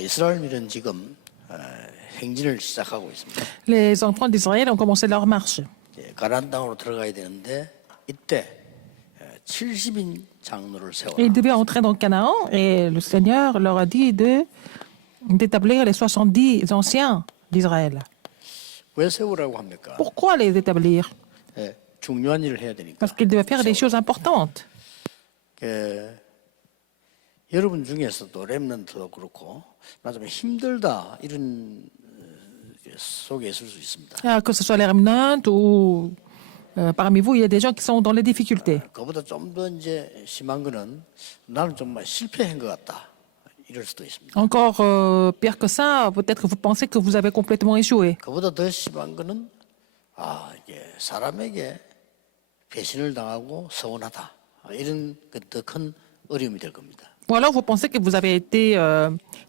이스라엘민은 지금 행진을 시작하고 있습니다. Les enfants d'Israël ont commencé leur marche. 가나안 땅으로 들어가야 되는데 이때 70인 장로를 Et 세워라. ils devaient entrer dans le Canaan et le Seigneur leur a dit d'établir les 70 anciens d'Israël. 왜 세우라고 합니까? Pourquoi les établir? 중요한 일을 해야 되니까. Parce qu'ils devaient faire des choses importantes. 여러분 중에서도 렘넌트도 그렇고 나 좀 힘들다 이런 속에 있을 수 있습니다. Que ce soit les remnants ou parmi vous, il y a des gens qui sont dans les difficultés. 그보다 좀 더 이제 심한 거는 나는 정말 실패한 것 같다 이럴 수도 있습니다. Encore pire que ça, peut-être que vous pensez que vous avez complètement échoué. 그보다 더 심한 거는 이게 사람에게 배신을 당하고 서운하다 이런 더 큰 어려움이 될 겁니다. Ou alors vous pensez que vous avez été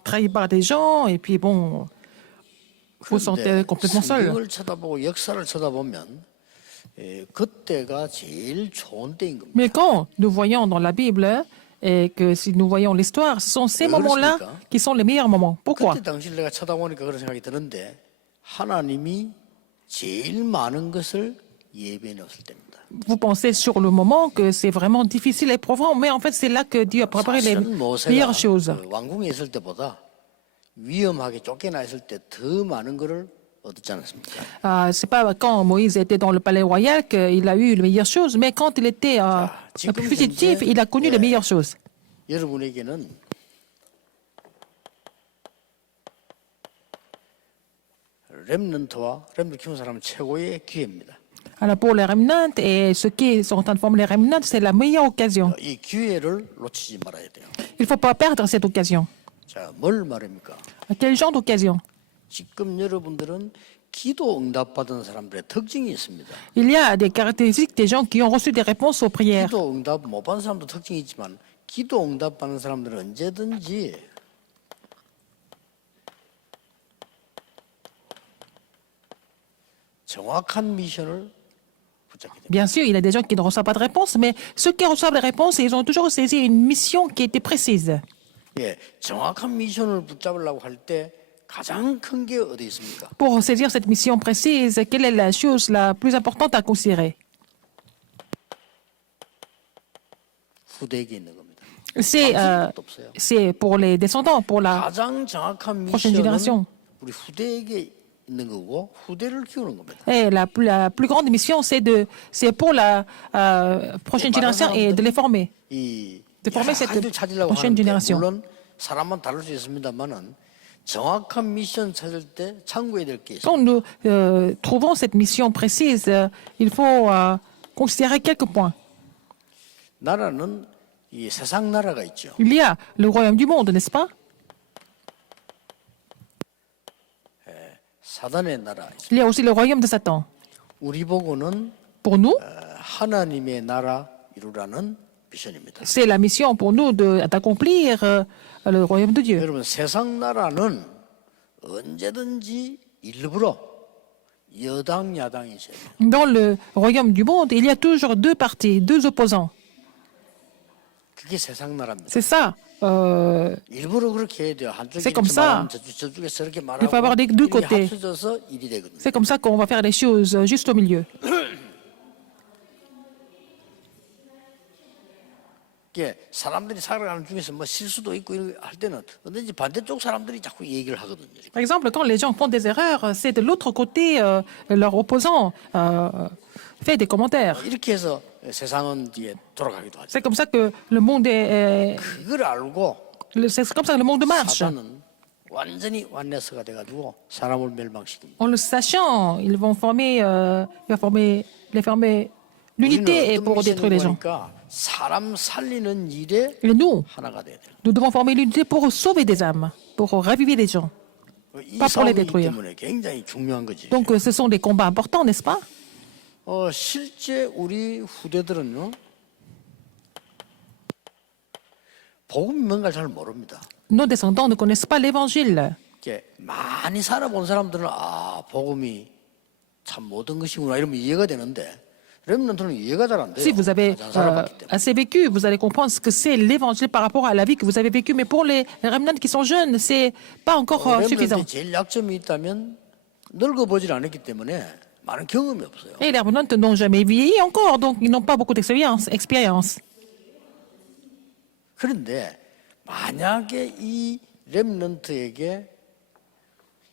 trahi par des gens et puis bon, vous vous sentez complètement seul. 성경을 쳐다보고 역사를 쳐다보면 그때가 제일 좋은 때인 겁니다. Mais quand nous voyons dans la Bible et que si nous voyons l'histoire, ce sont ces moments-là qui sont les meilleurs moments. Pourquoi? 그때 당시를 내가 쳐다보니까 그런 생각이 드는데 하나님이 제일 많은 것을 예배해 놓았을 때입니다. Vous pensez sur le moment que c'est vraiment difficile et éprouvant, mais en fait c'est là que Dieu a préparé les 사실은 모세가 meilleures choses. 왕궁에 있을 때보다 위험하게 쫓겨나 있을 때 더 많은 것을 얻지 않았습니까? C'est pas quand Moïse était dans le palais royal qu'il a eu les meilleures choses, mais quand il était fugitif, il a connu les meilleures choses. 여러분에게는 렘넌트와 렘넌트 키우는 사람은 최고의 기회입니다. Alors pour les remnants et ceux qui sont en train de former les remnants, c'est la meilleure occasion. 이 기회를 놓치지 말아야 돼요. Il ne faut pas perdre cette occasion. 자, 뭘 말합니까? Quel genre d'occasion? 지금 여러분들은 기도 응답받은 사람들의 특징이 있습니다. Il y a des caractéristiques des gens qui ont reçu des réponses aux prières. 기도 응답 못 받은 사람도 특징이 있지만 기도 응답 받는 사람들은 언제든지 정확한 미션을 붙잡게 됩니다. Bien sûr, il y a des gens qui ne reçoivent pas de réponse, mais ceux qui reçoivent les réponses, ils ont toujours saisi une mission qui était précise. 정확한 미션을 붙잡으려고 할 때 가장 큰 게 어디 있습니까? Pour saisir cette mission précise, quelle est la chose la plus importante à considérer? 후대에게 있는 겁니다. C'est pour les descendants, pour la 가장 정확한 prochaine génération. 미션은 우리 후대에게 있는 거고 후대를 키우는 겁니다. Et la plus grande mission, c'est pour la prochaine génération et de les former. De former cette prochaine génération. 물론 사람만 다를 수 있습니다만은 정확한 미션 찾을 때 참고해야 될 게 있어요. Quand nous trouvons cette mission précise, il faut considérer quelques points. 나라는 이 세상 나라가 있죠. Il y a le royaume du monde, n'est-ce pas? 사단의 나라 있어요. Il y a aussi le royaume de Satan. 우리 보고는 Pour nous, 하나님의 나라 이루라는 미션입니다. c'est la mission pour nous d'accomplir le royaume de Dieu. 여러분 세상 나라는 언제든지 일부러 여당 야당이 있어요. Dans le royaume du monde, il y a toujours deux partis, deux opposants. 그게 세상 나라입니다. C'est ça. 일부러 그렇게 해야 돼요. 한쪽에 C'est 이렇게 comme ça. 말하면 저쪽에서 저렇게 Il faut avoir 말하고 des deux 이렇게 côtés. 합쳐져서 일이 되거든요. C'est comme ça qu'on va faire les choses juste au milieu. 사람들이 살아가는 중에서 뭐 실수도 있고 이런 거 할 때는 언제든지 반대쪽 사람들이 자꾸 얘기를 하거든요. Par exemple, quand les gens font des erreurs, c'est de l'autre côté, leur opposant fait des commentaires. 이렇게 해서 세상은 뒤에 돌아가기도 하죠. C'est comme ça que le monde 그걸 알고 c'est comme ça que le monde marche. 사단은 완전히 완네스가 돼가지고 사람을 멸망시킵니다. En le sachant, ils vont former l'unité et pour détruire les gens. 사람 살리는 일에 Et nous, 하나가 돼야 돼요. nous devons former l'unité pour sauver des âmes, pour raviver les gens, 이 pas pour les 싸움이기 détruire. 때문에 굉장히 중요한 거지. Donc ce sont des combats importants, n'est-ce pas? 실제 우리 후대들은요, 복음이 뭔가 잘 모릅니다. Nos descendants ne connaissent pas l'évangile. 이렇게 많이 살아본 사람들은 복음이 참 모든 것이구나 이러면 이해가 되는데 렘넌트는 이해가 잘 안 돼요. Si vous avez 안 살아봤기 때문에. assez vécu, vous allez comprendre ce que c'est l'évangile par rapport à la vie que vous avez vécue. Mais pour les remnants qui sont jeunes, c'est pas encore suffisant. 렘넌트에 제일 약점이 있다면 늙어보질 않았기 때문에 많은 경험이 없어요. Et les remnants n'ont jamais vieilli encore, donc ils n'ont pas beaucoup d'expérience. 그런데 만약에 이 렘넌트에게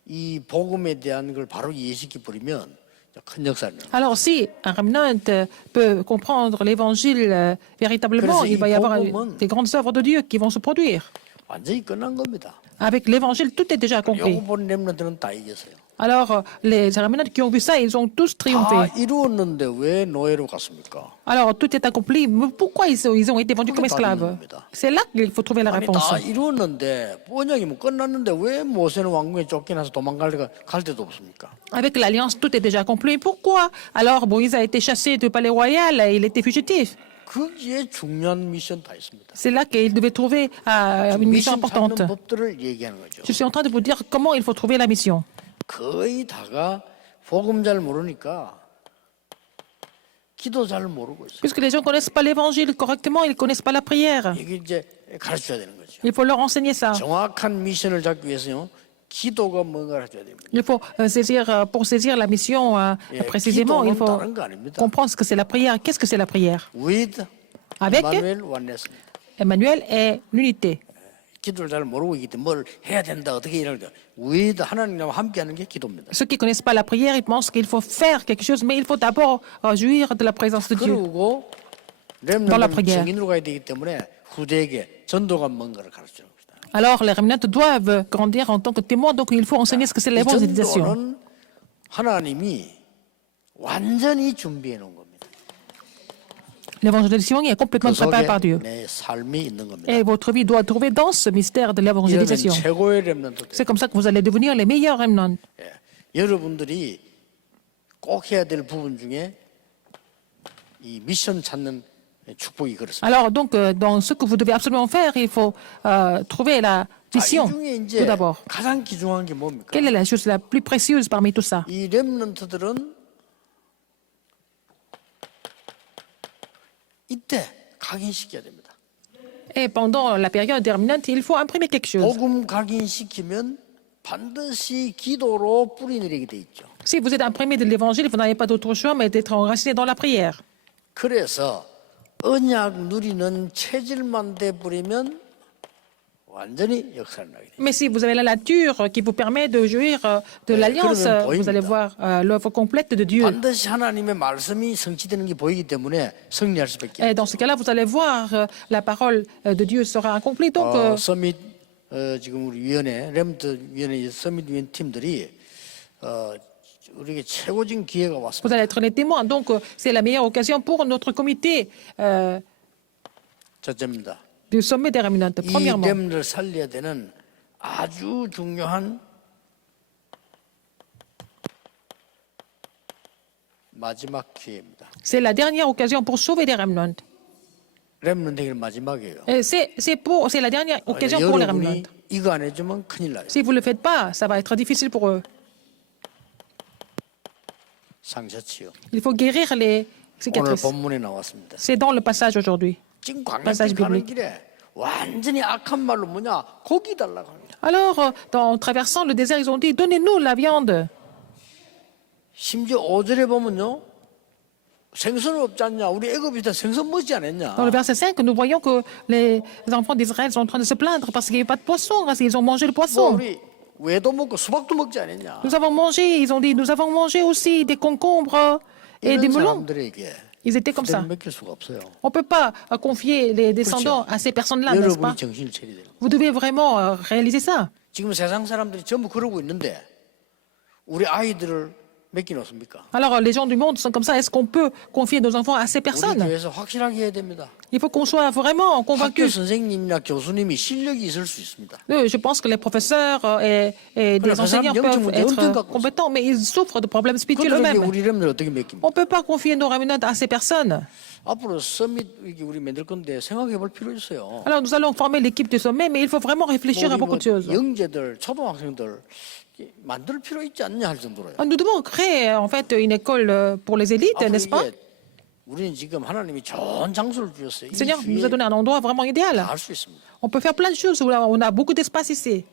이 복음에 대한 걸 바로 이해시켜 버리면 큰 역사를 일어나요. Alors si un remnant peut comprendre l'évangile véritablement, il va y avoir des grandes œuvres de Dieu qui vont se produire. 완전히 끝난 겁니다. Avec l'évangile, tout est déjà accompli. 요거 본 렘넌트는 다 이겼어요. Alors les remnants qui ont vu ça, ils ont tous triomphé. 다 이루었는데 왜 노예로 갔습니까? Alors tout est accompli, mais pourquoi ils ont été vendus comme esclaves? C'est là qu'il faut trouver la 아니 réponse. 다 이루었는데 언약이 뭐 끝났는데 왜 모세는 왕궁에 쫓겨나서 도망갈 데도 없습니까? Avec l'alliance, tout est déjà accompli. Pourquoi? Alors Moïse a été chassé du palais royal, il était fugitif. 거기에 중요한 미션 다 있습니다. C'est là qu'il devait trouver une mission 미션 importante. 찾는 법들을 얘기하는 거죠. Je suis en train de vous dire comment il faut trouver la mission. 거의 다가 복음 잘 모르니까 기도 잘 모르고 있어요. Puisque les gens ne connaissent pas l'évangile correctement, ils ne connaissent pas la prière. 이게 이제 가르쳐야 되는 거죠. Il faut leur enseigner ça. 정확한 미션을 잡기 위해서요. 기도가 뭔가를 해줘야 됩니다. Il faut pour saisir la mission précisément, il 기도는 faut 다른 거 아닙니다. comprendre ce que c'est la prière. Qu'est-ce que c'est la prière? With Avec Emmanuel 원냈습니다. Emmanuel et l'unité. 기도를 잘 모르고 있기 때문에 뭘 해야 된다 어떻게 이럴 때 with 하나님과 함께하는 게 기도입니다. Ceux qui ne connaissent pas la prière, ils pensent qu'il faut faire quelque chose, mais il faut d'abord jouir de la présence de Dieu. 그리고 Dans la 렘넌트는 prière. 증인으로 가야 되기 때문에 후대에게 전도가 뭔가를 가르치는 겁니다. Alors, les remnants doivent grandir en tant que témoins, donc il faut enseigner ce que c'est 이 l'évangélisation. 전도는 하나님이 완전히 준비해 놓은 겁니다. L'évangélisation est complètement 그 préparée par 속에 Dieu. 내 삶이 있는 겁니다. Et votre vie doit trouver dans ce mystère de 이러면 l'évangélisation. 최고의 렘넌트. C'est comme ça que vous allez devenir les meilleurs remnants. 여러분들이 꼭 해야 될 부분 중에 이 미션 찾는 축복이 그렇습니다. Alors, donc, dans ce que vous devez absolument faire, il faut trouver la 이 vision, 중에 tout 이제 d'abord. 가장 귀중한 게 뭡니까? Quelle est la chose la plus précieuse parmi tout ça? 이 렘넌트들은 이때 각인시켜야 됩니다. Et pendant la période déterminante, il faut imprimer quelque chose. 복음 각인시키면 반드시 기도로 뿌리 내리게 돼 있죠. Si vous êtes imprimé de l'évangile, vous n'avez pas d'autre choix mais d'être enraciné dans la prière. 그래서 언약 누리는 체질만 돼 버리면 완전히 역사를 나게 돼요. Mais si vous avez la nature qui vous permet de jouir de l'alliance, 그러면 vous allez 보입니다. voir l'œuvre complète de Dieu. 반드시 하나님의 말씀이 성취되는 게 보이기 때문에 승리할 수밖에 Et dans ce cas-là, vous allez voir la parole de Dieu sera accomplie. Donc, 서밋 지금 우리 위원회 렘트 위원회 서밋 위원 팀들이 우리에게 최고진 기회가 왔습니다. vous allez être les témoins. Donc, c'est la meilleure occasion pour notre comité 첫째입니다. du sommet des remnants. 이 Premièrement, 렘을 살려야 되는 아주 중요한 마지막 기회입니다. c'est la dernière occasion pour sauver des remnants. 렘넌 되기는 마지막이에요. Et c'est la dernière occasion pour les remnants. 여러분이 이거 안 해주면 큰일 나요. Si vous ne le faites pas, ça va être difficile pour eux. 상처치유. Il faut guérir les 오늘 cicatrices. 본문에 나왔습니다. C'est dans le passage aujourd'hui. 지금 passage 광야길 가는 biblique. 길에 완전히 악한 말로 뭐냐 고기 달라고 합니다. Alors, en traversant le désert, ils ont dit, donnez-nous la viande. 심지어 5절에 보면요. 생선 없지 않냐? 우리 애굽에서 생선 먹지 않았냐? Dans le verset 5, nous voyons que les enfants d'Israël sont en train de se plaindre parce qu'il n'y a pas de poisson, parce qu'ils ont mangé le 뭐 poisson. 우리 외도 먹고 수박도 먹지 않았냐? Nous avons mangé, ils ont dit, nous avons mangé aussi des concombres et des 이런 melons. 사람들에게 Ils étaient comme ça. 후대를 맡길 수가 없어요. On ne peut pas confier les descendants à ces personnes-là, n'est-ce pas? 여러분이 정신을 차려야 돼요. Vous devez vraiment réaliser ça. 지금 세상 사람들이 전부 그러고 있는데 우리 아이들을 맡기놓습니까? Alors, les gens du monde sont comme ça. Est-ce qu'on peut confier nos enfants à ces 우리 personnes? 교회에서 확실하게 해야 됩니다. Il faut qu'on soit vraiment 학교 convaincus. 선생님이나 교수님이 실력이 있을 수 있습니다. Je pense que les professeurs et des enseignants peuvent être compétents, mais ils souffrent de problèmes spirituels 그런데 eux-mêmes. 우리 렘들 어떻게 맡깁니까? On ne peut pas confier nos remnants à ces personnes. 앞으로 서밋 이게 우리 만들 건데 생각해 볼 필요 있어요. Alors, nous allons former l'équipe du sommet, mais il faut vraiment réfléchir à beaucoup de choses. 영재들, 초등학생들 만들 필요 있지 않냐 할 정도로요. Nous devons créer en fait une école pour les élites, n'est-ce pas? 이게 우리는 지금 하나님이 좋은 장소를 주셨어요. Le 이 Seigneur nous a 주위에 donné un endroit vraiment idéal. 할 수 있습니다. On peut faire plein de choses. On a beaucoup d'espace ici.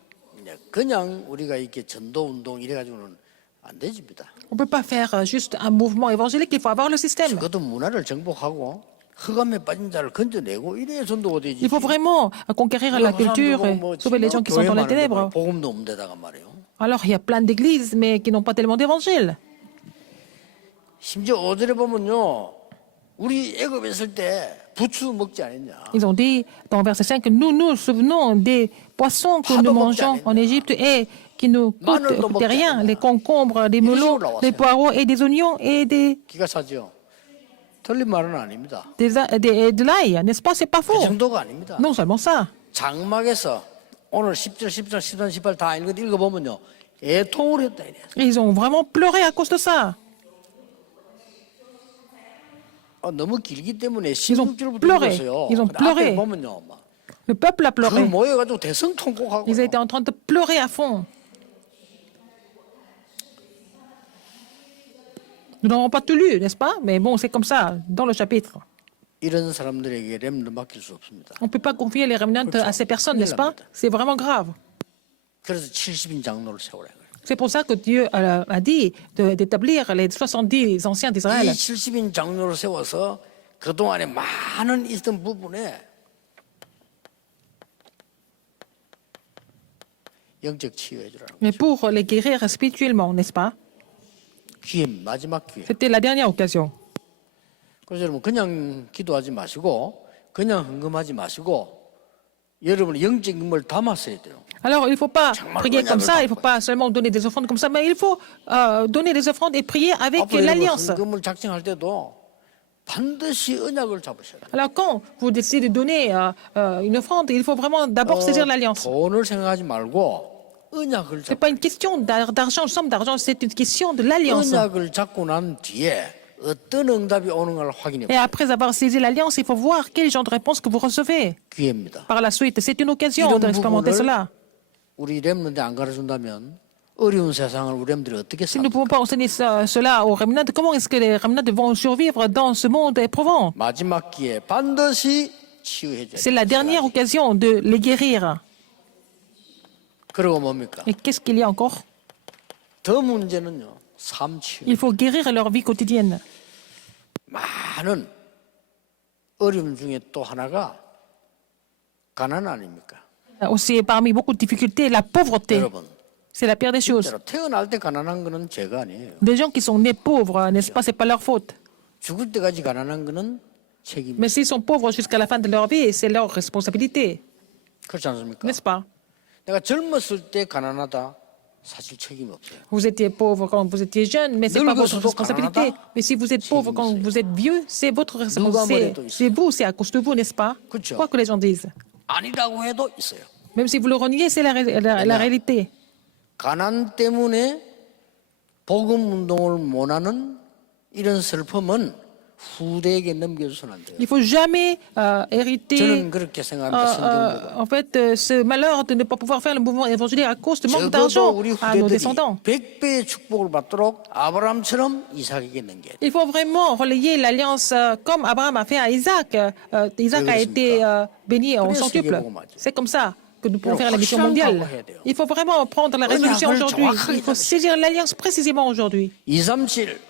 그냥 우리가 이렇게 전도 운동 이래 가지고는 안 되집니다. On ne peut pas faire juste un mouvement évangélique. Il faut avoir le système. 적어도 문화를 정복하고 흑암에 빠진 자를 건져내고 이래야 전도가 되지. Il faut vraiment conquérir la culture, et sauver les gens qui sont dans les ténèbres. 복음도 없는 데다가 말이에요. Alors, il y a plein d'églises, mais qui n'ont pas tellement d'évangile. 심지어 5절에 보면요. 우리 애굽에 있을 때 부추 먹지 않았냐. Ils ont dit dans verset 5 que nous souvenons des poissons que nous mangeons en Égypte et qui nous coûtent rien, les concombres, les melons, les poireaux et des oignons et 기가 차죠. 틀린 말은 아닙니다. de l'ail, n'est-ce pas? C'est pas 그 faux. 정도가 아닙니다. Non seulement ça. 장막에서 오늘 10절, 10절, 13, 18 다 읽어보면요. 애통을 했다 이래. Ils ont vraiment pleuré à cause de ça. 너무 길기 때문에 ont 16절부터 pleuré. 읽었어요. Ils ont 근데 앞에 pleuré. 보면요. 막 Le peuple a 그 pleuré. 모여가지고 대성통곡하고 Ils étaient en train de pleurer à fond. Nous n'avons pas tout lu, n'est-ce pas? Mais bon, c'est comme ça, dans le chapitre. 이런 사람들에게 렘을 맡길 수 없습니다. On ne peut pas confier les remnants à ces personnes, n'est-ce pas? C'est vraiment grave. 그래서 70인 장로를 세우라. C'est pour ça que Dieu a dit d'établir les 70 anciens 이 d'Israël. 70인 장로를 세워서 그동안에 많은 있던 부분에 영적 치유해 주라는 Mais pour les guérir spirituellement, n'est-ce pas? 기회, 마지막 기회. C'était la dernière occasion. 그래서 여러분 그냥 기도하지 마시고 그냥 헌금하지 마시고 여러분의 영적인 힘을 담았어야 돼요. Alors, il ne faut pas prier comme ça, il ne faut pas seulement donner des offrandes comme ça, mais il faut donner des offrandes et prier avec 앞으로 여러분 l'alliance. 헌금을 작정할 때도 반드시 언약을 잡으셔야 돼요. Alors, quand vous décidez de donner une offrande, il faut vraiment d'abord saisir l'alliance. 돈을 생각하지 말고 언약을 Ce n'est 잡고 pas une question d'argent, somme d'argent, c'est une question de l'alliance. 언약을 잡고 난 뒤에 어떤 응답이 오는 걸 확인해 Et après avoir saisi l'alliance, il faut voir quel genre de réponse que vous recevez. 기회입니다. Par la suite, c'est une occasion d'expérimenter cela. 우리 렘넌트 안 가르쳐준다면 어려운 세상을 우리 렘들이 어떻게 Si nous ne 삽니까? pouvons pas enseigner cela aux remnants, comment est-ce que les remnants vont survivre dans ce monde éprouvant? 마지막 기회 반드시 치유해 줘야 C'est la dernière occasion de les guérir. 그리고 뭡니까? Et qu'est-ce qu'il y a encore? 더 문제는요. 삶 치유. Il faut guérir leur vie quotidienne. 많은 어려움 중에 또 하나가 가난 아닙니까? Aussi, parmi beaucoup de difficultés, la pauvreté. 여러분, C'est la pire des choses. 진짜로 태어날 때 가난한 거는 죄가 아니에요. Des gens qui sont nés pauvres, n'est-ce pas? C'est pas leur faute. 죽을 때까지 가난한 거는 책임. Mais s'ils sont pauvres jusqu'à la fin de leur vie, c'est leur responsabilité, 그렇지 않습니까? n'est-ce pas? 내가 젊었을 때 가난하다 사실 책임 없어요. Vous étiez pauvre quand vous étiez jeune, mais c'est pas votre 늙어서도 responsabilité. 가난하다? Mais si vous êtes pauvre quand vous êtes vieux, c'est votre responsabilité. 뭐래도 있어요. C'est vous, c'est à cause de vous, n'est-ce pas? 그렇죠. Quoi que les gens disent. 아니라고 해도 있어요. Même si vous le reniez, c'est la réalité. 가난 때문에 복음 운동을 못하는 이런 슬픔은 후대에게 넘겨줘서는 안 돼요. Il ne faut jamais hériter 저는 그렇게 생각합니다. 성경대로. en fait, ce malheur de ne pas pouvoir faire le mouvement évangélique à cause de manque 적어도 d'argent 우리 à nos 후대들이 descendants. 100배의 축복을 받도록 아브라함처럼 이삭에게 넘겨야 돼요. Il faut vraiment relayer l'alliance comme Abraham a fait à Isaac. Isaac a été béni en centuple. C'est comme ça que nous pouvons faire la mission mondiale. Il faut vraiment prendre la résolution aujourd'hui. Il faut saisir l'alliance précisément aujourd'hui. 237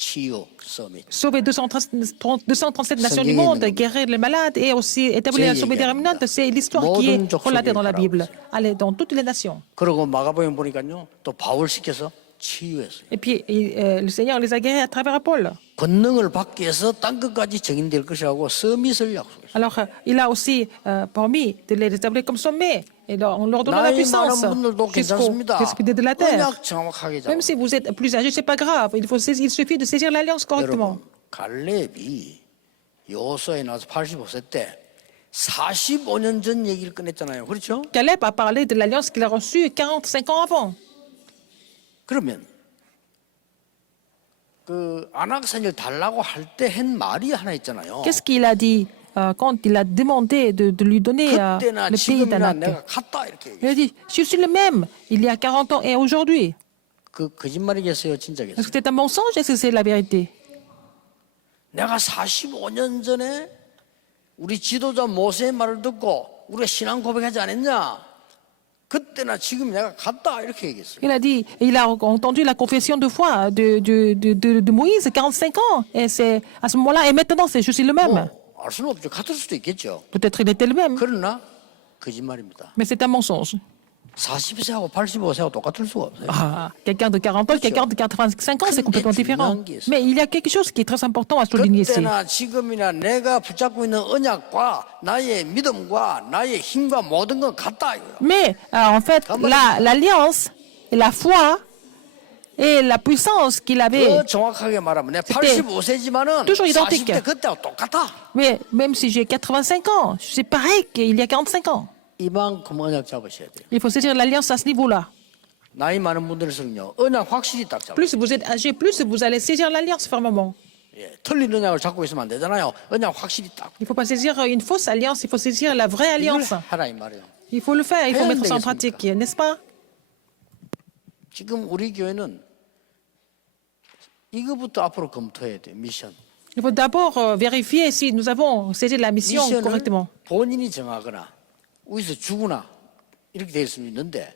치유 서밋. Sauver 237 nations du monde, guérir les malades et aussi établir sauver des remnants, c'est l'histoire qui est relatée dans la Bible. Allez, dans toutes les nations. 그리고 마가복음 보니까요. 또 바울 시켜서 치유했어요. Et puis, le Seigneur les a guéris à travers Paul. 권능을 받기 위해서 땅 끝까지 증인될 것이라고 서밋을 약속했어요. Alors, il a aussi promis de les établir comme sommet. Et on leur donne la 나이 puissance 많은 분들도 jusqu'aux 괜찮습니다. extrémités de la terre. 언약 정확하게 Même 잡아. si vous êtes plus âgé, c'est pas grave. Il suffit de saisir l'alliance correctement. 여러분, 갈렙이 여호수아에 나와서 85세 때 45년 전 얘기를 꺼냈잖아요. 그렇죠? Caleb a parlé de l'alliance qu'il a reçue 45 ans avant. 그러면 그 안악산을 달라고 할 때 한 말이 하나 있잖아요. Qu'est-ce qu'il a dit quand il a demandé de lui donner 그때나 le pays 지금이나 d'Anak? 내가 같다 이렇게 Il a dit, je suis le même il y a 40 ans et aujourd'hui. 그 거짓말이겠어요, Est-ce 진짜겠어요? que c'est un mensonge? Est-ce que c'est la vérité? 내가 45년 전에 우리 지도자 모세의 말을 듣고 우리가 신앙 고백하지 않았냐? 그때나 지금 내가 갔다 이렇게 얘기했어요. Il a dit, il a entendu la confession de foi de Moïse, 45 ans. Et c'est à ce moment-là, et maintenant, je suis le même. 알 수는 없죠. 같을 수도 있겠죠. Peut-être il était le même, 그러나 거짓말입니다. mais c'est un mensonge. 40세하고 85세하고 똑같을 수가 없어요. Ah, quelqu'un de 40 ans, quelqu'un de 85 ans, c'est complètement différent. Mais il y a quelque chose qui est très important à souligner ici. 그때나 지금이나 내가 붙잡고 있는 언약과 나의 믿음과 나의 힘과 모든 건 같다 이거예요. Mais en fait, l'alliance et la foi et la puissance qu'il avait, 더 정확하게 말하면 내 85세지만은 toujours identique. 40대 그때하고 똑같아. mais même si j'ai 85 ans, c'est pareil qu'il y a 45 ans. 이만큼 언약 잡으셔야 돼요. Il faut saisir l'alliance à ce niveau-là. 나이 많은 분들은요 언약 확실히 딱 잡아요. Plus vous êtes âgé, plus vous allez saisir l'alliance fermement. 예, 틀린 언약을 잡고 있으면 안 되잖아요. 언약 확실히 딱. Il ne faut pas saisir une fausse alliance, il faut saisir la vraie 이걸 alliance. 하라 이 말이에요. Il faut le faire, il faut 해야 mettre ça en 되겠습니까? pratique, n'est-ce pas? 지금 우리 교회는 이거부터 앞으로 검토해야 돼요. 미션. Il faut d'abord vérifier si nous avons saisi la mission 미션을 correctement. 본인이 정하거나 어디서 주거나 이렇게 될 수 있는데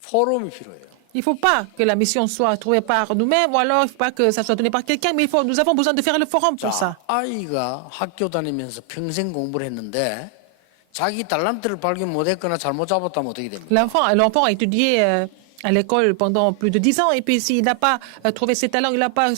포럼이 필요해요. Il ne faut pas que la mission soit trouvée par nous-mêmes ou alors il ne faut pas que ça soit donné par quelqu'un, mais nous avons besoin de faire le forum pour ça. 아이가 학교 다니면서 평생 공부를 했는데 자기 달란트를 발견 못했거나 잘못 잡았다면 어떻게 됩니까? L'enfant a étudié à l'école pendant plus de 10 ans et puis s'il n'a pas trouvé ses talents, il n'a pas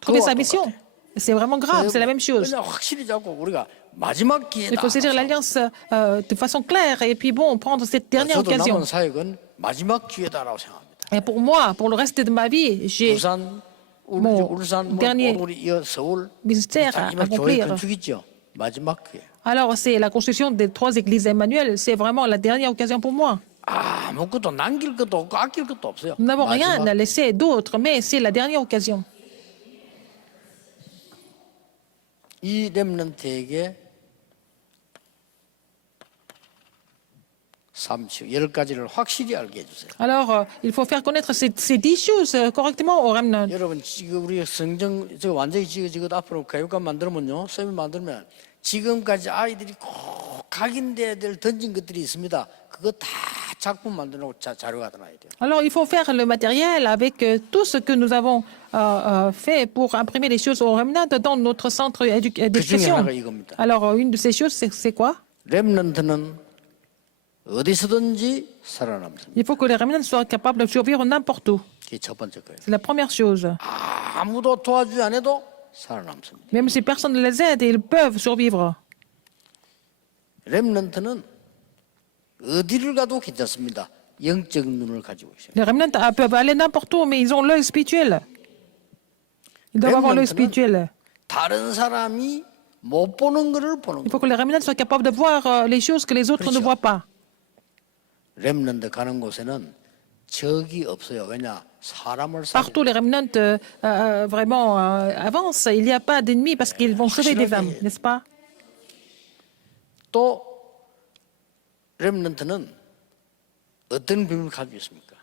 trouvé sa mission. C'est vraiment grave, c'est la même chose. 그냥 확실히 잡고 우리가 마지막 기회다. Il faut saisir l'alliance de façon claire et puis bon, prendre cette dernière 저도 occasion. 남은 사역은 마지막 기회다라고 생각합니다. Et pour moi, pour le reste de ma vie, j'ai 부산, mon 울산, dernier 우리 서울 ministère à 이만 교회 accomplir. 건축 있죠. 마지막 기회. Alors, c'est la construction des 3 églises Emmanuel, c'est vraiment la dernière occasion pour moi. 아무것도 남길 것도 없고 아낄 것도 없어요. Nous n'avons rien 마지막 à laisser d'autre, mais c'est la dernière occasion. 이 렘넌트에게 10가지를 확실히 알게 해주세요. Alors, il faut faire connaître ces 10 choses correctement au remnant. 여러분 지금 우리 성경 저 완전히 지금 앞으로 교육관 만들면요, 쌤이 만들면 지금까지 아이들이 꼭 각인돼야 될 던진 것들이 있습니다. 그거 다 작품 만들고 자료가 나와야 돼요. Alors, il faut faire le matériel avec tout ce que nous avons fait pour imprimer les choses au remnant dans notre centre d'éducation. 하나가 이겁니다. Alors, une de ces choses, c'est quoi? 렘넌트는 어디서든지 살아남습니다. Il faut que les remnants soient capables de survivre n'importe où. 그게 첫 번째 거예요. C'est la première chose. 아무도 도와주지 않아도 살아남습니다. Même si personne ne les aide, ils peuvent survivre. 렘넌트는 어디를 가도 괜찮습니다. 영적 눈을 가지고 있어요. Les remnants peuvent aller n'importe où, mais ils ont l'œil spirituel. Ils doivent avoir l'œil spirituel. 다른 사람이 못 보는 것을 보는 Il 거예요. faut que les remnants soient capables de voir les choses que les autres ne voient pas. 렘넌트 가는 곳에는 적이 없어요. 왜냐? 사람을 살려. Partout, les remnants vraiment avancent. Il n'y a pas d'ennemis parce qu'ils vont sauver des âmes, n'est-ce pas? 또 렘넌트는 어떤 비밀을 가지고 있습니까?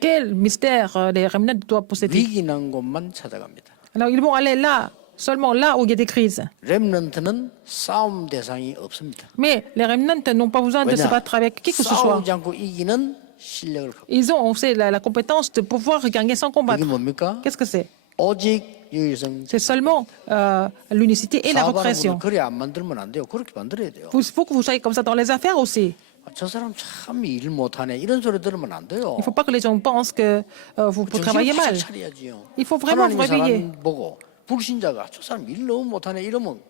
Quel mystère les remnants doivent posséder? 위기 난 곳만 찾아갑니다. Alors, ils vont aller là, seulement là où il y a des crises. 렘넌트는 싸움 대상이 없습니다. Mais les remnants n'ont pas besoin de se battre avec qui que ce soit. 싸우지 않고 이기는 실력을 갖고. Ils ont aussi la compétence de pouvoir gagner sans combattre. 이게 뭡니까? Qu'est-ce que c'est? 오직 유일성. C'est seulement l'unicité et la recréation. 그래 안 만들면 안 돼요. 그렇게 만들어야 돼요. Il faut que vous soyez comme ça dans les affaires aussi. 저 사람 참 일 못하네. 이런 소리 들으면 안 돼요. Il ne faut pas que les gens pensent que vous travaillez 정신 mal. 바짝 차려야지요. Il faut vraiment vous 하나님의 réveiller. 사람 보고 불신자가 저 사람 일 너무 못하네 이러면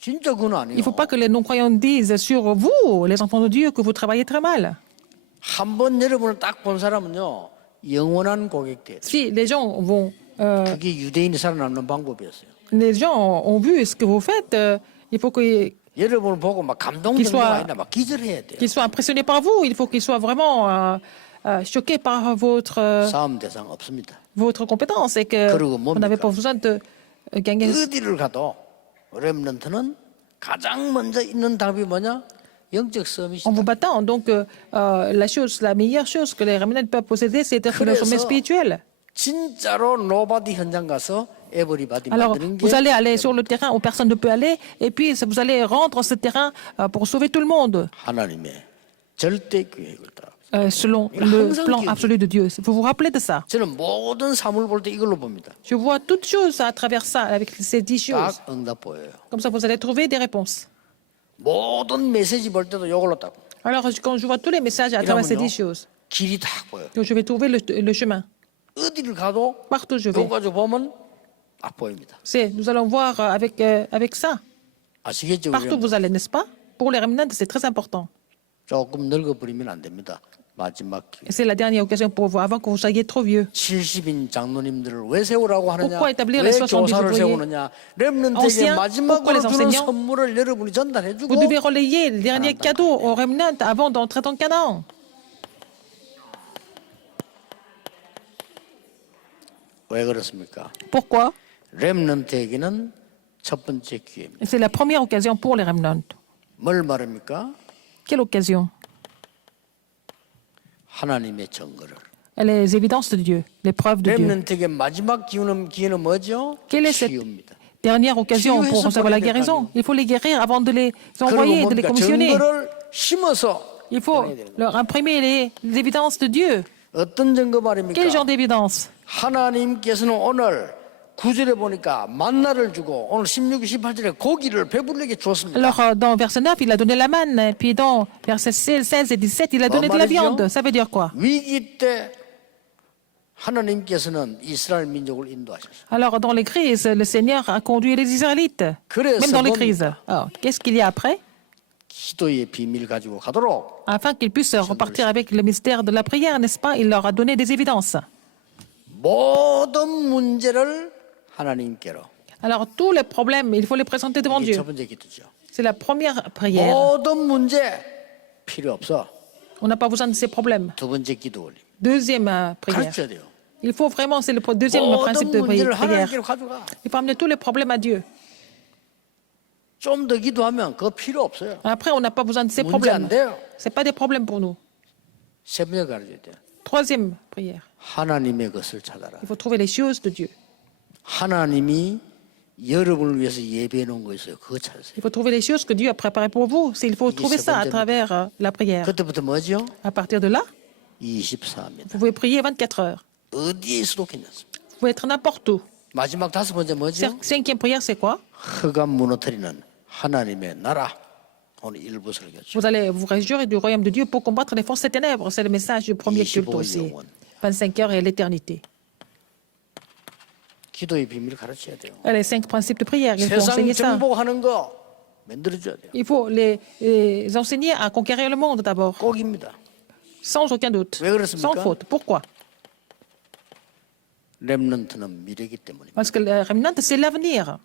진짜 그건 아니에요. Il ne faut pas que les non-croyants disent sur vous, les enfants de Dieu, que vous travaillez très mal. 한번 여러분을 딱 본 사람은요 영원한 고객돼요. Si les gens vont, 그게 유대인이 살아남는 방법이었어요. les gens ont vu ce que vous faites, il faut qu'ils 여러분을 보고 막 감동적이가 아니라 막 기절해야 돼요. soient impressionnés par vous. Il faut qu'ils soient vraiment choqués par votre 싸움 대상 없습니다. compétence et que 그리고 vous n'avez pas besoin de gagner. 어디를 가도 렘넌트는 가장 먼저 있는 답이 뭐냐? 영적 En 서밋이다. vous battant. Donc, la meilleure chose que les remnants peuvent posséder, c'est le sommet spirituel. 진짜로 노바디 현장 가서 에버리바디 Alors, 만드는 게 vous allez aller sur le terrain où personne ne peut aller, et puis vous allez rendre ce terrain pour sauver tout le monde, 하나님의 절대 계획을 따라. selon le plan absolu de Dieu. Vous vous rappelez de ça? 저는 모든 사물을 볼 때 이걸로 봅니다. Je vois toutes choses à travers ça, avec ces 10 choses. 딱 응답 보여요. Comme ça, vous allez trouver des réponses. 모든 메시지 볼 때도 이걸로 딱. Alors, quand je vois tous les messages à travers ces 10 choses, 길이 딱 보여요. donc je vais trouver le chemin. 어디를 가도 Partout où je 그거 vais. 가지고 보면 딱 보입니다. Nous allons voir avec ça. 아시겠죠? Partout où 우리는? vous allez, n'est-ce pas? Pour les remnants, c'est très important. 조금 늙어버리면 안 됩니다. 마지막 기회. Et c'est la dernière occasion pour vous, avant que vous soyez trop vieux. 70인 장로님들을 왜 세우라고 하느냐? Pourquoi établir 왜 les 70 교사를 ouvriers 세우느냐? 렘넌트에게 anciens? Pourquoi 마지막으로 les 주는 enseignants? 선물을 여러분이 전달해주고 Vous devez relayer le dernier cadeau aux remnants avant d'entrer dans Canaan. 왜 그렇습니까? Pourquoi? 렘넌트에게는 첫 번째 기회입니다. C'est la première occasion pour les remnants. 뭘 말합니까? Quelle occasion? 하나님의 증거를. Les évidences de Dieu, les preuves de Dieu. 렘넌트에게 마지막 기회는 뭐죠? Quelle est cette 치유입니다. dernière occasion pour recevoir la guérison? Il faut les guérir avant de les envoyer, de les commissionner. 증거를 심어서 Il faut leur imprimer les évidences de Dieu. 어떤 증거 말입니까? Quel genre d'évidence? 하나님께서는 오늘 9절에 보니까 만나를 주고 오늘 16, 18절에 고기를 배부르게 주었습니다. Alors, dans verset 9, il a donné la manne. Et puis, dans verset 16 et 17, il a donné de la viande. Ça veut dire quoi? 위기 때 하나님께서는 이스라엘 민족을 인도하셨어요. Alors, dans les crises, le Seigneur a conduit les Israélites. Même dans les crises. Alors, qu'est-ce qu'il y a après? 기도의 비밀 가지고 가도록 Afin qu'ils puissent repartir avec le mystère de la prière, n'est-ce pas? Il leur a donné des évidences. 모든 문제를 하나님께로. Alors, tous les problèmes, il faut les présenter devant 이게 Dieu. 첫 번째 기도죠. C'est la première prière. 모든 문제 필요 없어. On n'a pas besoin de ces problèmes. 두 번째 기도 올림. Deuxième prière. 가르쳐야 돼요. Il faut vraiment, c'est le deuxième 모든 principe de 문제를 prière. 하나님께로 가져가. Il faut amener tous les problèmes à Dieu. 좀 더 기도하면 그거 필요 없어요. Après, on n'a pas besoin de ces 문제 problèmes. 안 돼요. Ce n'est pas des problèmes pour nous. 세 번째 가르쳐야 돼요. Troisième prière. 하나님의 것을 찾아라. Il faut trouver les choses de Dieu. 하나님이 여러분을 위해서 예배해 놓은 거 있어요. 그거 찾으세요. Il faut trouver les choses que Dieu a préparées pour vous. Il faut trouver ça à travers la prière. 그때부터 뭐죠? À partir de là, 24입니다. vous pouvez prier 24 heures. 어디에 있어도 괜찮습니다. Vous pouvez être n'importe où. 마지막 다섯 번째 뭐죠? Cinquième prière, c'est quoi? 흑암 무너뜨리는 하나님의 나라. 오늘 일부 설교죠. Vous allez vous réjouir du royaume de Dieu pour combattre les forces des ténèbres. C'est le message du premier culte aussi. 25 heures et l'éternité. 기도의 비밀을 가르쳐야 돼요. Les 5 principes de prière, il faut 세상 enseigner ça. 정복하는 거 만들어줘야 돼요. Il faut les enseigner à conquérir le monde d'abord, 꼭입니다. sans aucun doute, 왜 그렇습니까? sans faute. Pourquoi? 렘넌트는 미래이기 때문입니다. Parce que le remnant, c'est l'avenir.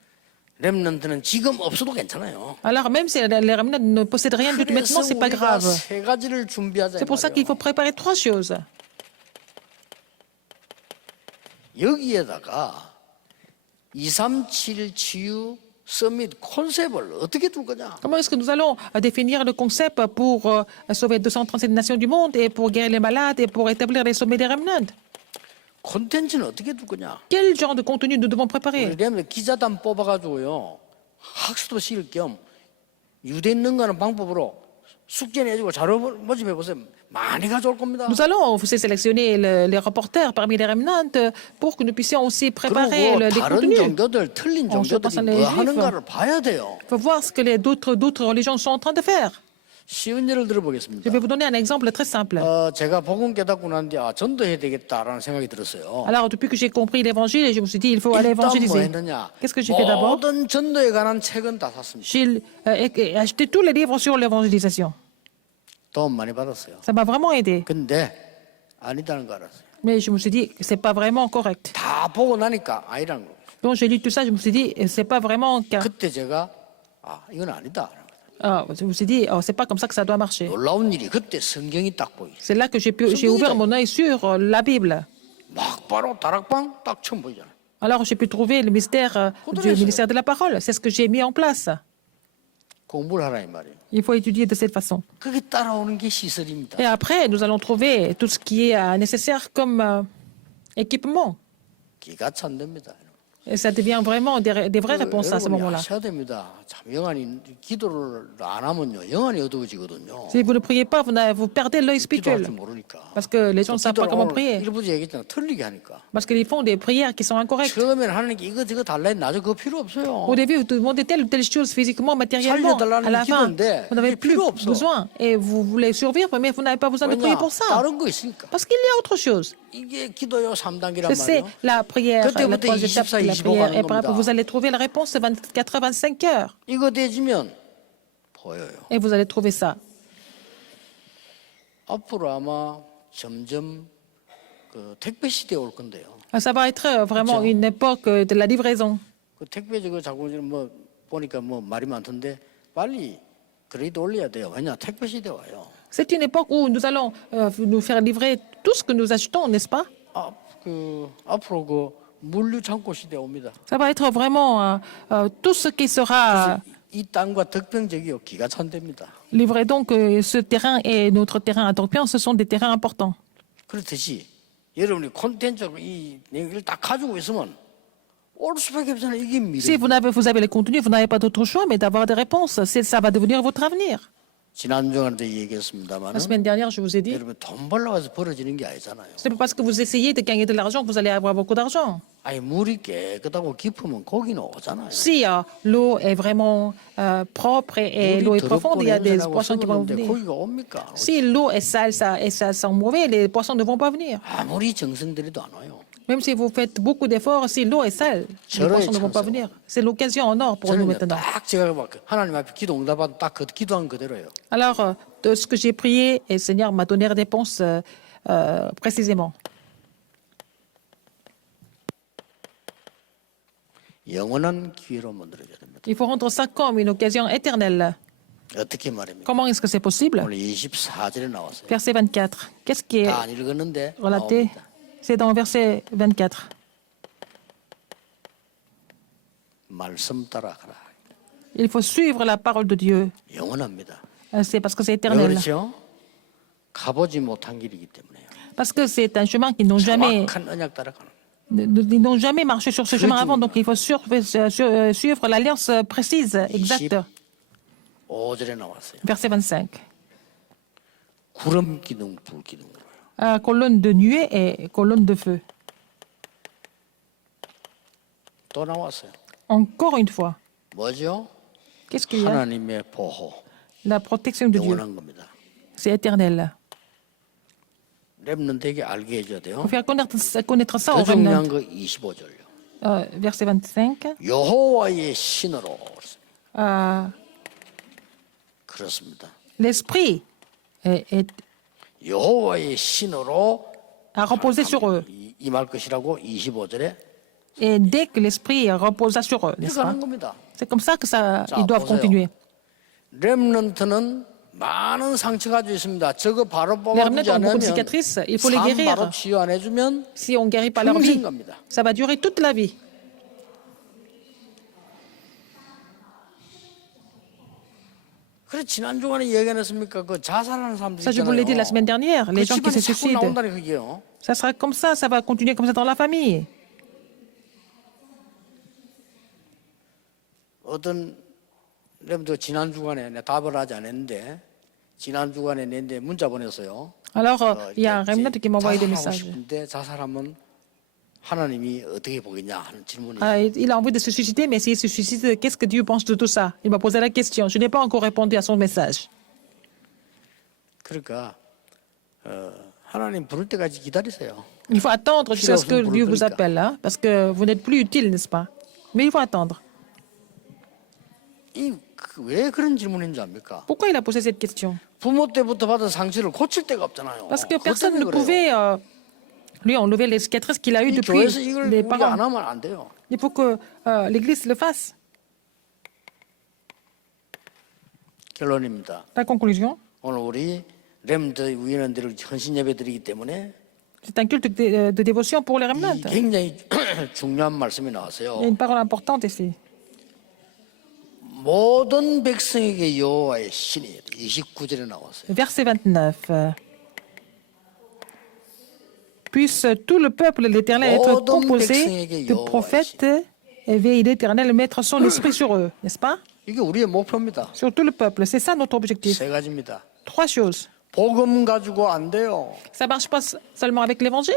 렘넌트는 지금 없어도 괜찮아요. Alors même si les remnants ne possèdent rien du tout maintenant, c'est pas 우리가 grave. 세 가지를 준비하자. C'est pour ça qu'il faut préparer 3 choses. 여기에다가 237 치유 서밋 콘셉트를 어떻게 둘 거냐? Comment est-ce que nous allons définir le concept pour sauver 237 nations du monde et pour guérir les malades et pour établir les sommets des remnants? 콘텐츠는 어떻게 둘 거냐? Quel genre de contenu nous devons préparer? 우리 렘넌트 기자단 뽑아가지고요 학습도 시킬 겸 유대인 능가하는 방법으로 숙제 내주고 자료 모집해 보세요. 많이 가져올 겁니다. Nous allons aussi sélectionner les reporters parmi les remnants pour que nous puissions aussi préparer 그리고 les 다른 contenus. 종교들 틀린 On se passe 종교들이 les 뭐 Juifs. 하는가를 봐야 돼요. Il faut voir ce que les d'autres religions sont en train de faire. 쉬운 예를 Je 들어보겠습니다. vais vous donner un exemple très simple. 제가 복음 깨닫고 난 뒤에 전도해야 되겠다라는 생각이 들었어요. Alors, depuis que j'ai compris l'évangile, je me suis dit, il faut aller 일단 뭐 évangéliser. 했느냐? Qu'est-ce que j'ai fait d'abord? 모든 전도에 관한 책은 다 샀습니다. J'ai acheté tous les livres sur l'évangélisation. 도움 많이 받았어요. Ça m'a vraiment aidé. 근데 아니다는 거 알았어요. Mais je me suis dit que c'est pas vraiment correct. 다 보고 나니까 아니라는 거. Donc, j'ai lu tout ça, je me suis dit, c'est pas vraiment cas. 그때 제가 이건 아니다. Je me suis dit, oh, c'est pas comme ça que ça doit marcher. 놀라운 일이 그때 성경이 딱 보이. C'est là que j'ai ouvert mon œil sur la Bible. 막 바로 다락방 딱 처음 보이잖아. Alors, j'ai pu trouver le mystère du ministère de la parole. C'est ce que j'ai mis en place. 공부를 하라 이 말이에요. Il faut étudier de cette façon. 그게 따라오는 게 시설입니다. Et après, nous allons trouver tout ce qui est nécessaire comme équipement. 기가 찬답니다. Et ça devient vraiment des vraies réponses à ce 여러분이 moment-là. 아셔야 됩니다. 참 영안이 기도를 안 하면요, 영안이 어두워지거든요. Si vous ne priez pas, vous perdez l'œil 기도할 spirituel. 줄 모르니까. Parce que les gens ne savent pas comment prier. 일부러 얘기했잖아, 틀리게 하니까. Parce qu'ils font des prières qui sont incorrectes. 처음에는 하나님께 이거 저거 달라 했는데 나중에 그거 필요 없어요. Au début, vous demandez telle ou telle chose physiquement, matériellement. À la fin, vous n'avez plus besoin. Et vous voulez survivre, mais vous n'avez pas besoin de prier 왜냐? pour ça. 다른 거 있으니까. Parce qu'il y a autre chose. 이게 기도요 3단계란 C'est 말이에요. la prière, la 그때부터 troisième étape de la 24, prière. 25 Et après, 겁니다. vous allez trouver la réponse 24 à 25 heures. 이거 되지면 보여요. Et vous allez trouver ça. 앞으로 아마 점점 그 택배 시대에 올 건데요. Ça va être vraiment une époque de la livraison. 그 택배 저거 자꾸 뭐 보니까 뭐 말이 많던데 빨리 그레이드 올려야 돼요. 왜냐 택배 시대 와요. C'est une époque où nous allons nous faire livrer tout ce que nous achetons, n'est-ce pas? 앞으로 그 물류 창고 시대 옵니다. Ça va être vraiment tout ce qui sera 이 땅과 덕평적이요 기가 찬답니다. livré. Donc, ce terrain et notre terrain à Dorpian, ce sont des terrains importants. 그렇듯이 여러분이 콘텐츠로 이 내용을 딱 가지고 있으면 올 수밖에 없잖아요. 이게 미래. Si vous avez les contenus, vous n'avez pas d'autre choix mais d'avoir des réponses. Ça va devenir votre avenir. 지난주에도 얘기했습니다만 La semaine dernière, je vous ai dit, 여러분 돈 벌러 와서 벌어지는 게 아니잖아요. ce n'est pas parce que vous essayez de gagner de l'argent que vous allez avoir beaucoup d'argent. 아니 물이 깨끗하고 깊으면 고기는 오잖아요. Si l'eau est vraiment propre et l'eau est profonde, il y a des poissons qui vont venir. 고기가 옵니까? Si l'eau est sale et ça sent mauvais, les poissons ne vont pas venir. 아무리 정성 들여도 안 와요. Même si vous faites beaucoup d'efforts, si l'eau est sale, les poissons ne vont pas venir. C'est l'occasion en or pour nous 저는 maintenant. 딱 제가 막 하나님 앞에 기도 응답받은 딱 그 기도한 그대로예요. Alors, de ce que j'ai prié, et le Seigneur m'a donné la réponse précisément. 영원한 기회로 만들어져야 됩니다. Il faut rendre ça comme une occasion éternelle. 어떻게 말입니까? Comment est-ce que c'est possible? 오늘 24절에 나왔어요. Verset 24. Qu'est-ce qui est 다 안 읽었는데 relaté? 나옵니다. C'est dans verset 24. 말씀 따라가라. Il faut suivre la parole de Dieu. 영원합니다. C'est parce que c'est 왜 éternel. 그렇죠? 가보지 못한 길이기 때문에요. Parce que c'est un chemin qu'ils n'ont jamais, 정확한 언약 따라가는. ils n'ont jamais marché sur ce chemin avant. Donc il faut suivre l'alliance précise, exacte. 5절에 나왔어요. Verset 25. 구름 기둥, 불 기둥으로요. Colonne de nuée et colonne de feu. 또 나왔어요. Encore une fois. 뭐죠? Qu'est-ce qu'il y a? 하나님의 보호, La protection de Dieu. 영원한 겁니다. C'est éternel. 렘넌트에게 알게 해줘야 Il 돼요. faut faire connaître ça 더 au remnant. 중요한 거 25절요. Verset 25. 여호와의 신으로 그렇습니다. L'esprit 여호와의 신으로 a reposé sur eux. 임할 것이라고 25절에 Et dès que l'esprit reposa sur eux, n'est-ce 이렇게 pas? 하는 겁니다. C'est comme ça que ils doivent 보세요. continuer. 렘넌트는 많은 상처가 가지고 있습니다. 저거 바로 Les remnants 뽑아주지 ont beaucoup de 않으면 cicatrices. Il faut les 삶 바로 guérir. 치유 안 해주면 Si on ne guérit pas leur vie, 평생 갑니다. ça va durer toute la vie. 그래 지난 주간에 얘기 안 했습니까? 그 자살하는 사람들 Ça, je vous l'ai dit la 있잖아요. semaine dernière. Les 그 gens qui 집안에 se 자꾸 suicident. 나온다는 그게요. Ça sera comme ça va continuer comme ça dans la famille. 어떤 렘도 지난 주간에 내가 답을 하지 않았는데 지난 주간에 내한테 문자 보냈어요. Alors, il y a un remnant qui m'a envoyé des 자살하고 messages. 싶은데 자살하면 하나님이 어떻게 보겠냐 하는 질문이. Il a envie de se suicider, mais s'il se suicide, qu'est-ce que Dieu pense de tout ça? Il m'a posé la question. Je n'ai pas encore répondu à son message. 그러니까 하나님 부를 때까지 기다리세요. Il faut attendre jusqu'à ce que Dieu vous appelle, hein, parce que vous n'êtes plus utile, n'est-ce pas? Mais il faut attendre. 왜 그런 질문인지 압니까? Pourquoi il a posé cette question? 부모 때부터 받은 상처를 고칠 데가 없잖아요. Parce que 그것 personne 때문에 ne 그래요. pouvait lui enlever les cicatrices qu'il a eues 이 depuis 교회에서 이걸 les 우리가 parents. 안 하면 안 돼요. Il faut que l'Église le fasse. 결론입니다. La conclusion, 오늘 우리 렘드 위원들을 헌신 예배 드리기 때문에 c'est un culte de dévotion pour les 이 remnants. 굉장히 중요한 말씀이 Il y a 나왔어요. une parole importante ici. 모든 백성에게 여호와의 신이 29절에 나왔어요. Verset 29. Puisse tout le peuple de l'Éternel être composé de prophètes et veille l'Éternel mettre son esprit sur eux, n'est-ce pas? 이게 우리의 목표입니다. Sur tout le peuple. C'est ça notre objectif. 세 가지입니다. 3 choses. 복음 가지고 안 돼요. Ça ne marche pas seulement avec l'évangile.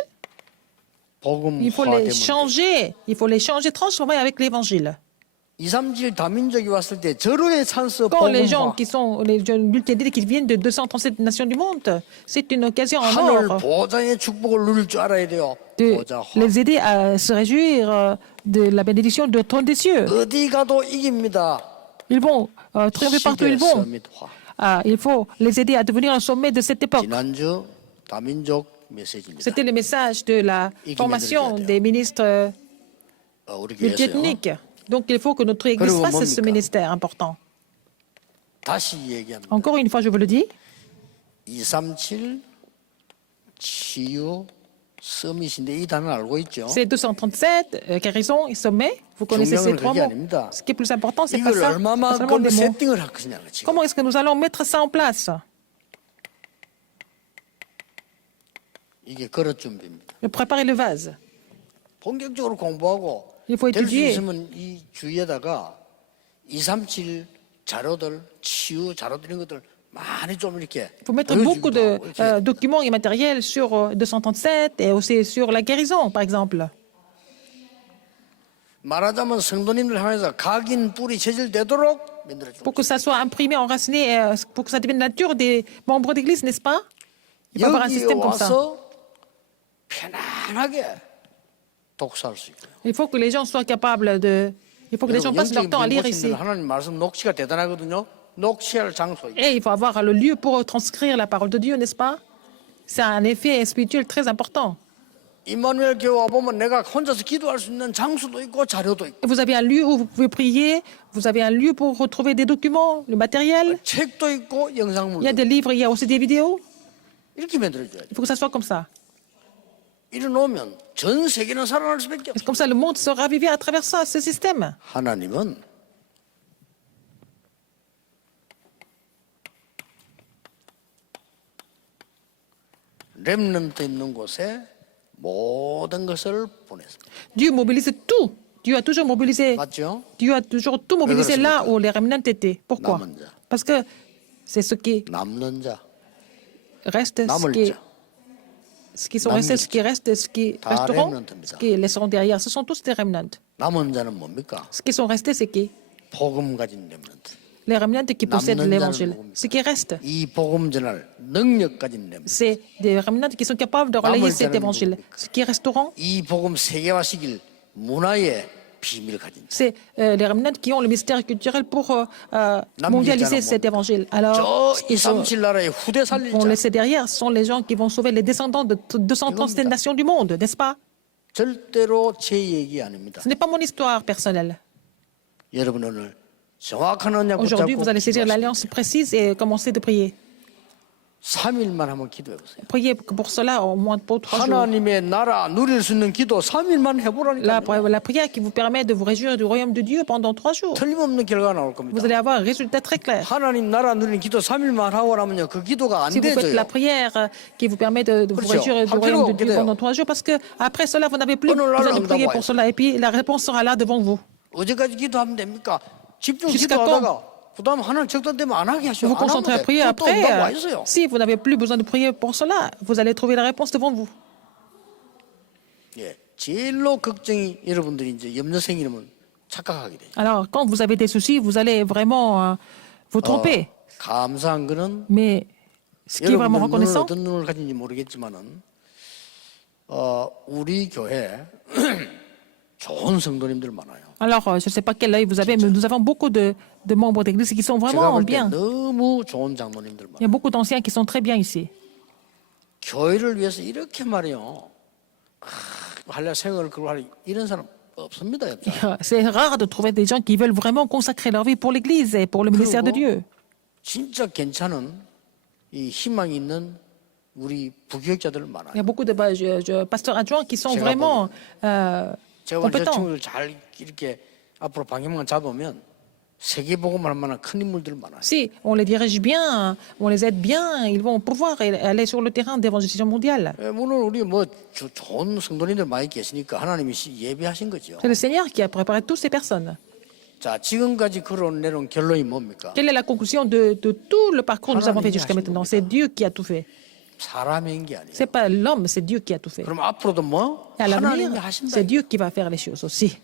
Il faut 복음화 les 되면 changer. Il faut les changer, transformer avec l'évangile. 237 다민족이 왔을 때 절호의 찬스 Quand les gens 복음화. qui sont les jeunes multidés qui viennent de 237 nations du monde, c'est une occasion en 하늘 or 보좌의 축복을 누릴 줄 알아야 돼요. de 보좌화. les aider à se réjouir de la bénédiction de trône des cieux. 어디 가도 이깁니다. Ils vont triompher partout où ils 시대 vont. 서밋화. Il faut les aider à devenir un sommet de cette époque. 지난주 다민족 메시지입니다. C'était le message de la formation des ministres 우리 교회에서요. multiethniques. Donc il faut que notre Église 그리고 fasse ce 뭡니까? ministère important. 다시 얘기합니다. Encore une fois, je vous le dis, 237 치유 서밋인데 이 단어 알고 있죠? c'est 237, guérison et sommet. Vous connaissez ces 중요한 건 3 그게 mots. 아닙니다. Ce qui est plus important, c'est pas 이걸 ça. Pas 얼마만큼 seulement des mots. 세팅을 할 것이냐는 지금. Comment est-ce que nous allons mettre ça en place? 이게 그릇 준비입니다. Préparer le vase. 본격적으로 공부하고 Il faut 될 수 étudier. 있으면 이 주위에다가 237 자료들, 치유 자료들 이런 것들 많이 좀 이렇게 Il faut mettre beaucoup de documents et matériels sur 237 et aussi sur la guérison, par exemple. 말하자면 성도님들 향해서 각인 뿌리 체질되도록 만들어 줍니다. Pour que ça soit imprimé, enraciné, pour que ça devienne la nature des membres d'église, n'est-ce pas? Il faut avoir un 여기 système comme ça. 와서 편안하게 독서할 수 있고요. Il faut que les gens soient capables de... Il faut que les gens passent leur temps à lire ici. 하나님 말씀 녹취가 대단하거든요. 녹취할 장소. Et il faut avoir le lieu pour transcrire la parole de Dieu, n'est-ce pas? C'est un effet spirituel très important. 임마누엘 교회 와 보면 내가 혼자서 기도할 수 있는 장소도 있고 자료도 있고 Et vous avez un lieu où vous pouvez prier, vous avez un lieu pour retrouver des documents, le matériel. 책도 있고 Il y a 영상물도 des livres, il y a aussi des vidéos. 이렇게 만들어줘야 돼. Il faut que ça soit comme ça. 이래놓으면 전 세계는 살아날 수밖에 Et 없어. comme ça, le monde sera vivé à travers ça, ce système. 하나님은 렘넌트 있는 곳에 모든 것을 보냈습니다. Dieu mobilise tout. Dieu a toujours mobilisé. 맞죠? Dieu a toujours tout mobilisé là où les remnants étaient. Pourquoi? 남은 자. Parce que c'est ce qui 남는 자, reste, 남을 자. ce qui sont restés, ce qui reste, ce qui 다 resteront, remnant입니다. ce qui laisseront derrière. Ce sont tous des remnants. 남은 자는 뭡니까? Ce qui sont restés, c'est qui? 복음 가진 렘넌트. Les remnants qui possèdent 남는 l'évangile. 자는 Ce qui reste, 이 복음 전할 능력 가진 렘넌트. c'est des remnants qui sont capables de relayer 남을 cet 자는 évangile. Ce qui resteront, 이 복음 세계화시킬 문화의 비밀을 가진 자. c'est les remnants qui ont le mystère culturel pour mondialiser cet évangile. Alors, 저 ce qui sont- 237 나라의 후대 살릴 vont 자. laisser derrière sont les gens qui vont sauver les descendants de 237 nations du monde, n'est-ce pas? 절대로 제 얘기 아닙니다. Ce n'est pas mon histoire personnelle. 여러분 오늘 정확한 언약 Aujourd'hui, 붙잡고 vous allez saisir 기도하십시오. l'alliance précise et commencer de prier. 3일만 한번 기도해 보세요. Priez pour cela au moins pour 3 jours. 하나님의 나라 누릴 수 있는 기도 3일만 해보라니까요. La prière qui vous permet de vous réjouir du royaume de Dieu pendant 3 jours. 틀림없는 결과가 나올 겁니다. Vous allez avoir un résultat très clair. 하나님 나라 누리는 기도 3일만 하고 나면요 그 기도가 안 Si vous faites 되져요. la prière qui vous permet de vous 그렇죠. réjouir du 할 royaume 필요가 de Dieu 없게 pendant 돼요. 3 jours, parce que après cela, vous n'avez plus 오늘 날 besoin de prier 응답 pour cela. Et puis la réponse sera là devant vous. 어제까지 기도하면 됩니까? 집중 Jusqu'à 기도하다가 그다음 하나님 적당되면 안 하게 하시오. Vous vous 안 하면 concentrez à 돼. prier 또 après. 응답 와 있어요. Si vous n'avez plus besoin de prier pour cela, vous allez trouver la réponse devant vous. 예, 제일로 걱정이 여러분들이 이제 염려 생기면 착각하게 돼요. Alors, quand vous avez des soucis, vous allez vraiment vous tromper. 감사한 거는 Mais ce qui est vraiment 여러분들 눈을 reconnaissant, 어떤 눈을 가진지 모르겠지만은 우리 교회 좋은 성도님들 많아요. alors je ne sais pas quel œil vous avez, mais nous avons beaucoup de membres d'église qui sont 제가 vraiment 볼 때 bien. 너무 좋은 장로님들 Il y 많아요. a beaucoup d'anciens qui sont très bien ici. 교회를 위해서 이렇게 말이요. 할래 생을 그걸 할 이런 사람 없습니다. 옆에. C'est rare de trouver des gens qui veulent vraiment consacrer leur vie pour l'église et pour le ministère de Dieu. 진짜 괜찮은 이 희망이 있는 우리 부교육자들 Il y 많아요. a beaucoup de pasteurs adjoints qui sont 제가 vraiment 제가 우리 저 compétents. 친구들 잘 이렇게 앞으로 방향만 잡으면 세계복음을 할 만한 큰 인물들 많아요. Si on les dirige bien, on les aide bien, ils vont pouvoir aller sur le terrain d'évangélisation mondiale. 물론 우리 뭐 좋은 성도님들 많이 계시니까 하나님이 예비하신 거죠. C'est le Seigneur qui a préparé toutes ces personnes. 자, 지금까지 걸어내놓은 결론이 뭡니까? Quelle est la conclusion de tout le parcours que nous avons fait jusqu'à maintenant? C'est Dieu qui a tout fait. 사람인 게 아니에요. C'est pas l'homme, c'est Dieu qui a tout fait. 그럼 앞으로도 뭐 Et à l'avenir, 하나님이 하신다. c'est Dieu qui va faire les choses aussi.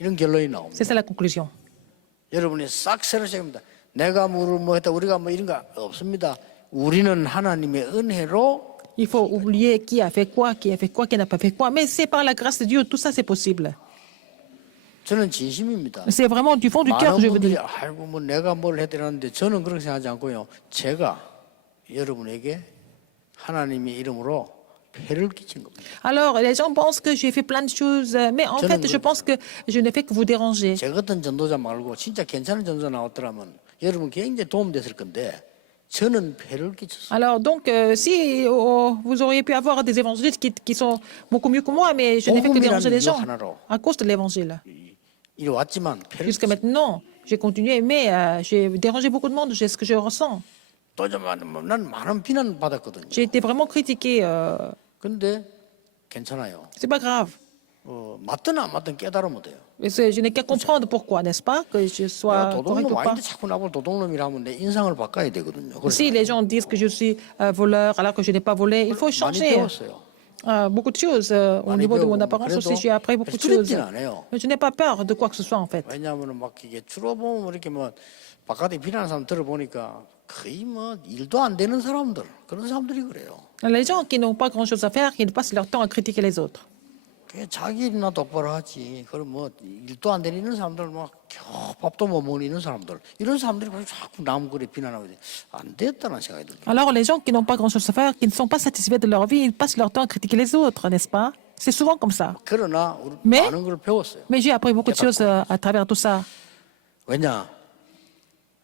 이런 결론이 나옵니다. C'est ça la conclusion. 여러분이 싹 새로 시작합니다. 내가 뭐 했다, 우리가 뭐 이런 거 없습니다. 우리는 하나님의 은혜로 Il faut oublier qui a fait quoi, qui n'a pas fait quoi. Mais c'est par la grâce de Dieu, tout ça c'est possible. 저는 진심입니다. C'est vraiment du fond du cœur que 많은 je vous dis. 분들이 아이고 뭐 내가 뭘 해드렸는데 저는 그렇게 생각하지 않고요. 제가 여러분에게 하나님의 이름으로 폐를 끼친 겁니다. Alors, les gens pensent que j'ai fait plein de choses, mais en fait, je pense que je ne fais que vous déranger. 제 같은 전도자 말고 진짜 괜찮은 전도자 나왔더라면 여러분 굉장히 도움됐을 건데 저는 폐를 끼쳤어요. Alors, donc, si vous auriez pu avoir des évangélistes qui sont beaucoup mieux que moi, mais je n'ai fait que déranger les gens à cause de l'évangile. 이리 왔지만 폐를 Jusqu'à maintenant, j'ai continué, mais j'ai dérangé beaucoup de monde, c'est ce que je ressens. 난 많은 비난 받았거든요. J'ai été vraiment critiqué. 근데 괜찮아요. C'est pas grave. 맞든 안 맞든 깨달으면 돼요. Je n'ai qu'à comprendre pourquoi, n'est-ce pas? Que je sois correct ou 도둑놈 pas. 아닌데 자꾸 나보고 도둑놈이라 하면 내 인상을 바꿔야 되거든요. 그래서 Si les gens disent que je suis voleur alors que je n'ai pas volé, il faut 많이 changer 배웠어요. beaucoup de choses. Au niveau de mon apparence aussi, j'ai appris beaucoup de choses. 두렵진 않아요. Mais je n'ai pas peur de quoi que ce soit, en fait. 왜냐하면 막 이게 주로 보면 이렇게 뭐 바깥에 비난하는 사람 들어보니까 거의 뭐 일도 안 되는 사람들 그런 사람들이 그래요. Les gens qui n'ont pas grand-chose à faire, qui passent leur temps à critiquer les autres. 그게 자기 일이나 똑바로 하지. 그럼 뭐 일도 안 되는 이런 사람들 막 겨우 밥도 못 먹는 이런 사람들 이런 사람들이 자꾸 남 그래 비난하고 안 됐다는 생각이 들어요. Alors, les gens qui n'ont pas grand-chose à faire, qui ne sont pas satisfaits de leur vie, ils passent leur temps à critiquer les autres, n'est-ce pas? C'est souvent comme ça. 그러나 우리 Mais- 많은 걸 배웠어요. Mais j'ai appris beaucoup de choses à travers tout ça. 왜냐?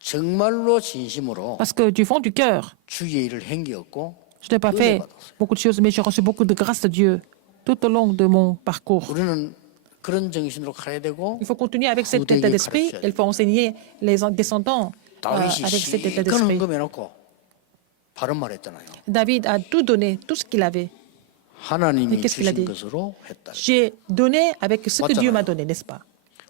정말로 진심으로 Parce que du fond du cœur, 주의 일을 행기였고 je n'ai pas fait beaucoup de choses, mais j'ai reçu beaucoup de grâce de Dieu tout au long de mon parcours. 우리는 그런 정신으로 가야 되고 Il faut continuer avec cet état d'esprit. Il faut enseigner les descendants 다윗이 avec cet état 시커먼 d'esprit. 거 해놓고 바른 말 했잖아요. David a tout donné, tout ce qu'il avait. 하나님이 Mais qu'est-ce qu'il a 주신 dit? 것으로 했다. J'ai donné avec ce que 맞잖아요. Dieu m'a donné, n'est-ce pas?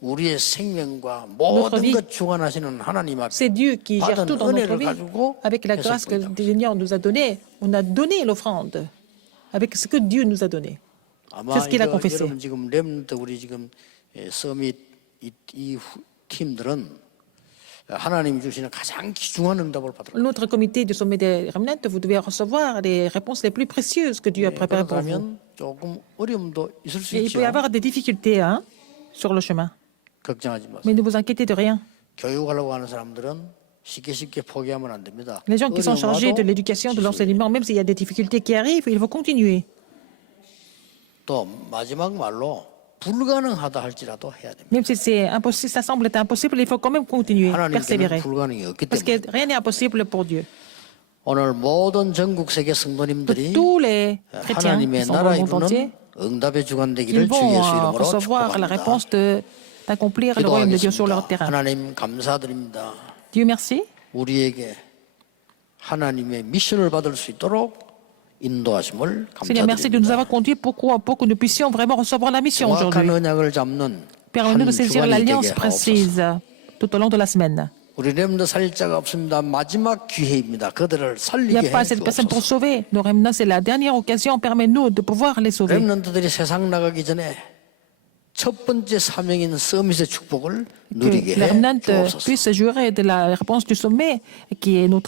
우리의 생명과 Notre 모든 vie. 것 주관하시는 하나님 앞에 C'est Dieu qui gère 받은 tout dans notre 은혜를 vie. 가지고 Avec la grâce que le Seigneur nous a donnée, on a donné l'offrande. Avec ce que Dieu nous a donné. 아마 C'est ce qu'il a 이거 confessé. 여러분 지금 렘넌트 우리 지금 서밋 이 팀들은 하나님이 주시는 가장 귀중한 응답을 받을 Notre comité du sommet des remnants, vous devez recevoir les réponses les plus précieuses que Dieu a préparées pour vous. 그러면 조금 어려움도 있을 수 Et il 있죠. peut y avoir des difficultés sur le chemin. 걱정하지 마세요. Mais ne vous inquiétez de rien. 교육하려고 하는 사람들은 쉽게 포기하면 안 됩니다. Les gens qui sont chargés de l'éducation, de l'enseignement, même s'il y a des difficultés qui arrivent, il faut continuer. 또 마지막 말로 불가능하다 할지라도 해야 됩니다. Même si c'est impossible, ça semble être impossible, il faut quand même continuer, 하나님께는 persévérer. 불가능이 없기 Parce que 때문에 rien n'est impossible pour Dieu. 오늘 모든 전국 세계 성도님들이 Tous les chrétiens qui 하나님의 sont dans le 나라에 monde entier, 이루는 응답의 주관 ils 되기를 주 vont 예수 이름으로 recevoir la 축복합니다. réponse d'accomplir le royaume de Dieu sur leur 기도하겠습니다. terrain. 하나님 감사드립니다. Dieu merci. 우리에게 하나님의 미션을 받을 수 있도록 인도하심을 Seigneur, merci de nous 감사드립니다. avoir conduits pour que nous puissions vraiment recevoir la mission 정확한 aujourd'hui. 언약을 잡는 Permets-nous 한 de saisir 주간이 l'alliance 되게 하옵소서. précise tout au long de la semaine. 우리 렘더 살 자가 없습니다. 마지막 기회입니다. 그들을 Il n'y 살리게 a pas assez de personnes pour 해주옵소서. sauver. Nos remnants, c'est la dernière occasion. Permets-nous de pouvoir les sauver. 렘넌트들이 세상 나가기 전에 첫 번째 사명인 서밋의 축복을 Que 누리게 les remnants 해주옵소서. puissent jurer de la réponse du sommet, qui est leur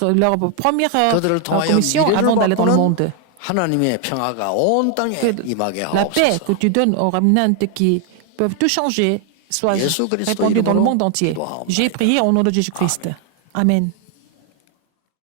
première 그들을 통하여 commission avant d'aller dans le 미래를 monde. 바꾸는 하나님의 평화가 온 땅에 임하게 La paix 하옵소서. que tu donnes aux remnants qui peuvent tout changer soit 예수 그리스도 répandue dans le 이름으로 monde entier. 기도하옵나이다. J'ai prié au nom de Jésus-Christ. Amen.